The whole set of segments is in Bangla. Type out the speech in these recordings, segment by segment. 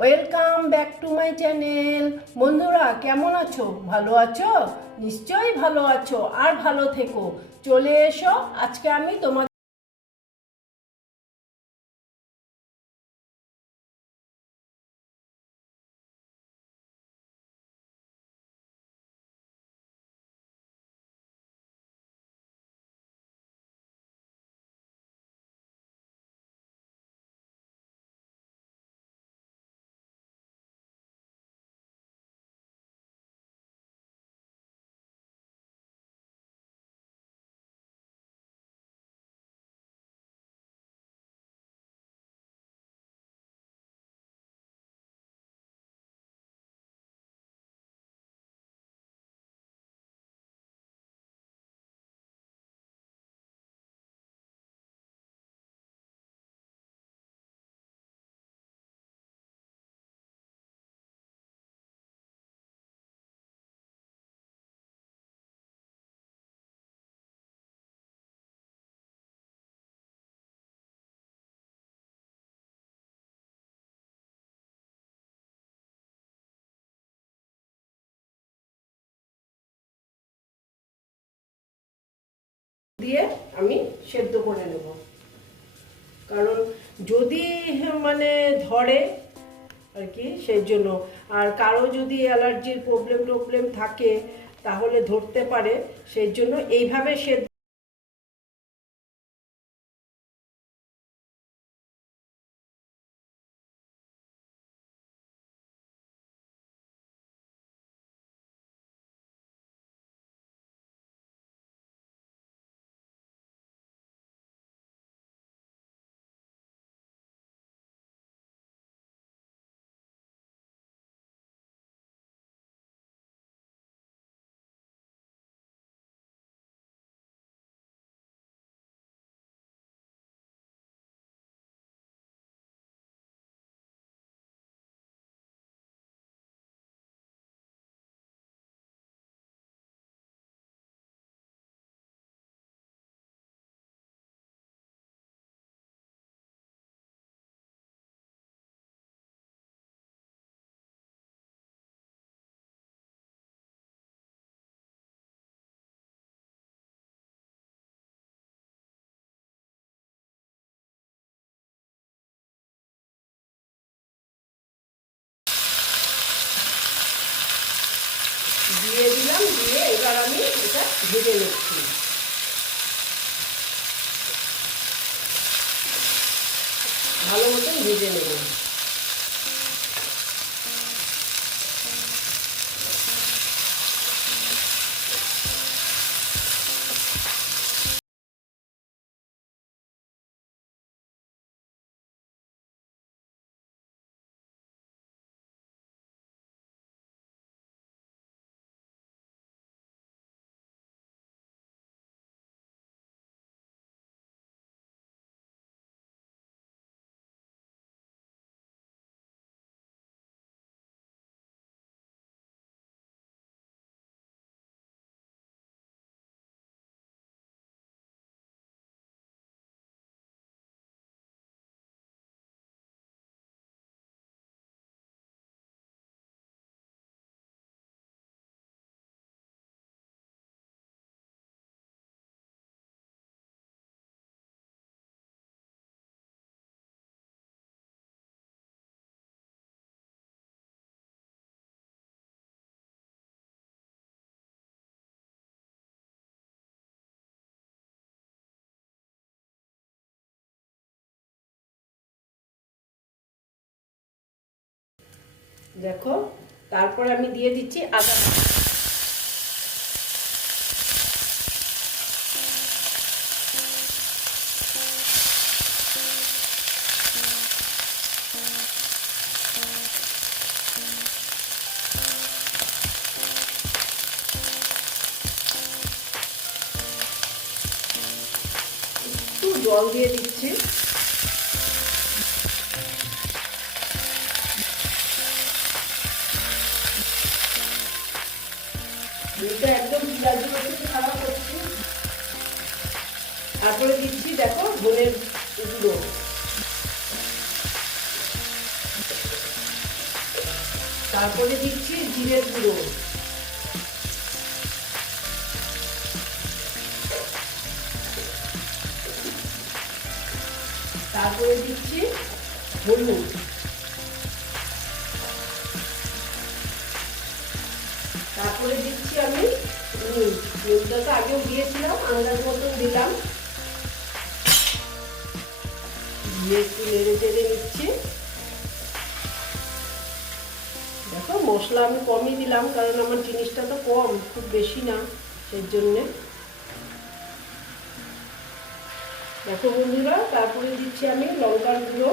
Welcome back to my channel বন্ধুরা, কেমন আছো? ভালো আছো? নিশ্চয়ই ভালো আছো আর ভালো থেকো। চলে এসো, আজকে আমি তোমার দিয়ে আমি সেদ্ধ করে নেব। কারণ যদি মানে ধরে আর কি, সেই জন্য। আর কারও যদি অ্যালার্জির প্রবলেম টবলেম থাকে, তাহলে ধরতে পারে। সেই জন্য এইভাবে সেদ্ধ এটা ভেজে দেখো তারপর আমি দিয়ে দিচ্ছি আদা। জল দিয়ে দিচ্ছি। দুধটা একদম রসুন খারাপ করছি তারপরে দিচ্ছি, দেখো, ধনের গুঁড়ো। তারপরে দিচ্ছি জিরের গুঁড়ো। তারপরে দিচ্ছি হলুদ। নুন নুনটা তো আগেও দিয়েছিলাম, আন্দাজ মতন দিলাম। দিয়ে একটু নেড়ে চেড়ে নিচ্ছি। দেখো, মশলা আমি কমই দিলাম, কারণ আমার জিনিসটা তো কম, খুব বেশি না, সেই জন্যে। দেখো বন্ধুরা, তারপরে দিচ্ছি আমি লঙ্কার গুঁড়ো।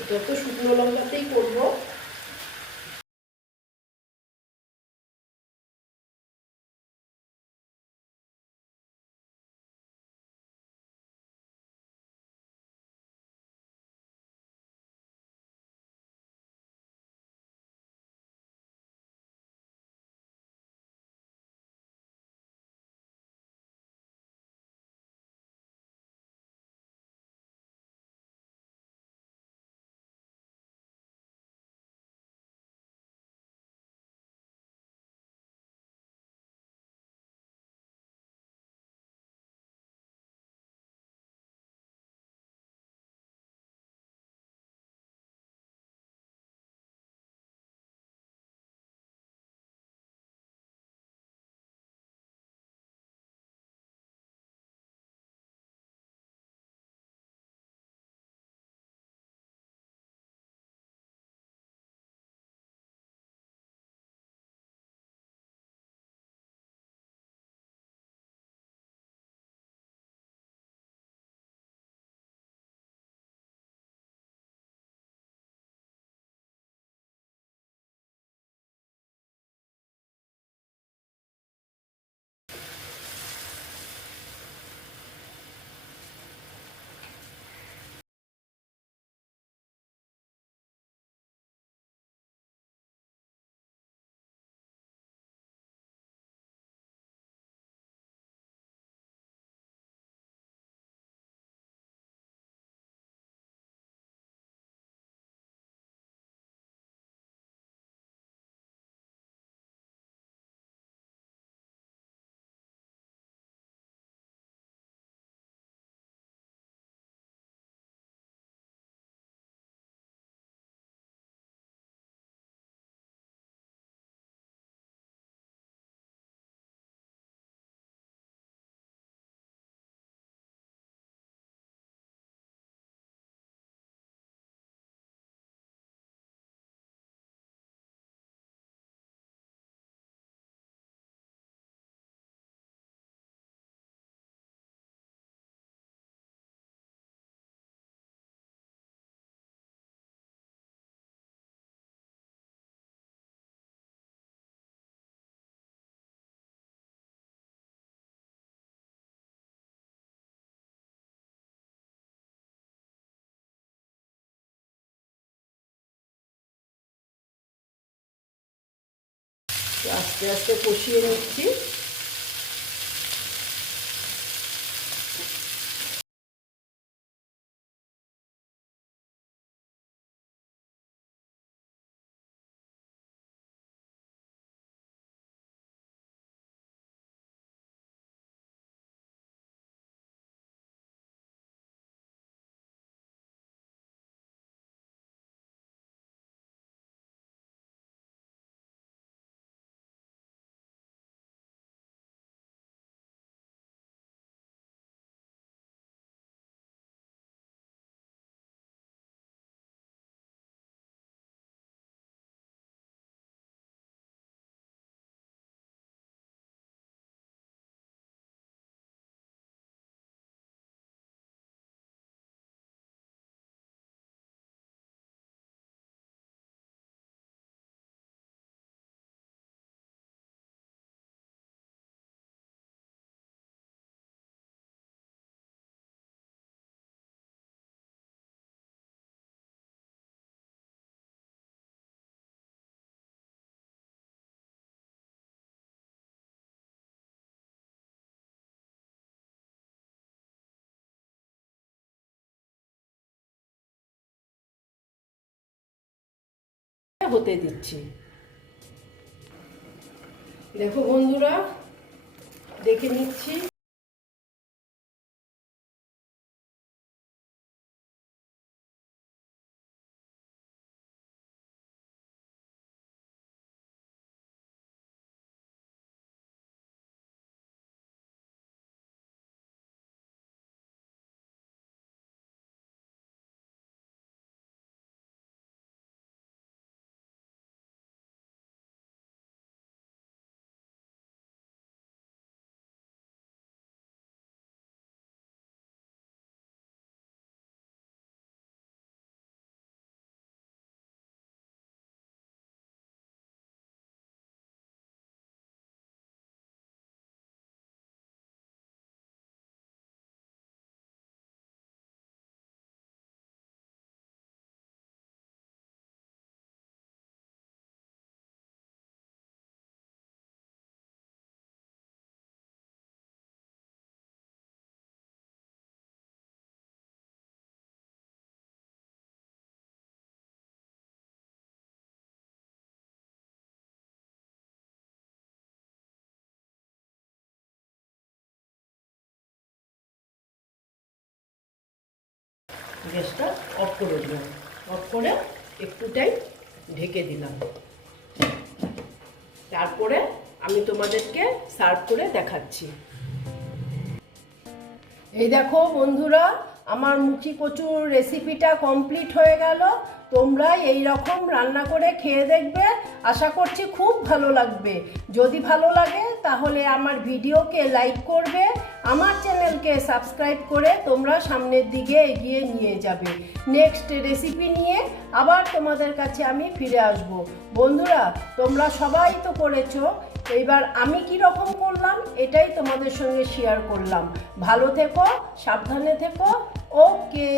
এটা তো শুকনো লঙ্কাতেই করব। আস্তে আস্তে কষিয়ে নিচ্ছি। হতে দিচ্ছি। দেখো বন্ধুরা দেখে নিচ্ছি। গ্যাসটা অফ করে দিলাম। অফ করে একটুটাই ঢেকে দিলাম। তারপরে আমি তোমাদেরকে সার্ভ করে দেখাচ্ছি। এই দেখো বন্ধুরা, আমার মুখি কচুর রেসিপিটা কমপ্লিট হয়ে গেল। তোমরা এই রকম রান্না করে খেয়ে দেখবে। আশা করছি খুব ভালো লাগবে। যদি ভালো লাগে, তাহলে আমার ভিডিওকে লাইক করবে, আমার চ্যানেলকে সাবস্ক্রাইব করে তোমরা সামনের দিকে এগিয়ে নিয়ে যাবে। নেক্সট রেসিপি নিয়ে আবার তোমাদের কাছে আমি ফিরে আসব। বন্ধুরা, তোমরা সবাই তো করেছ। এইবার আমি কি রকম করলাম, এটাই তোমাদের সঙ্গে শেয়ার করলাম। ভালো থেকো, সাবধানে থেকো। ওকে।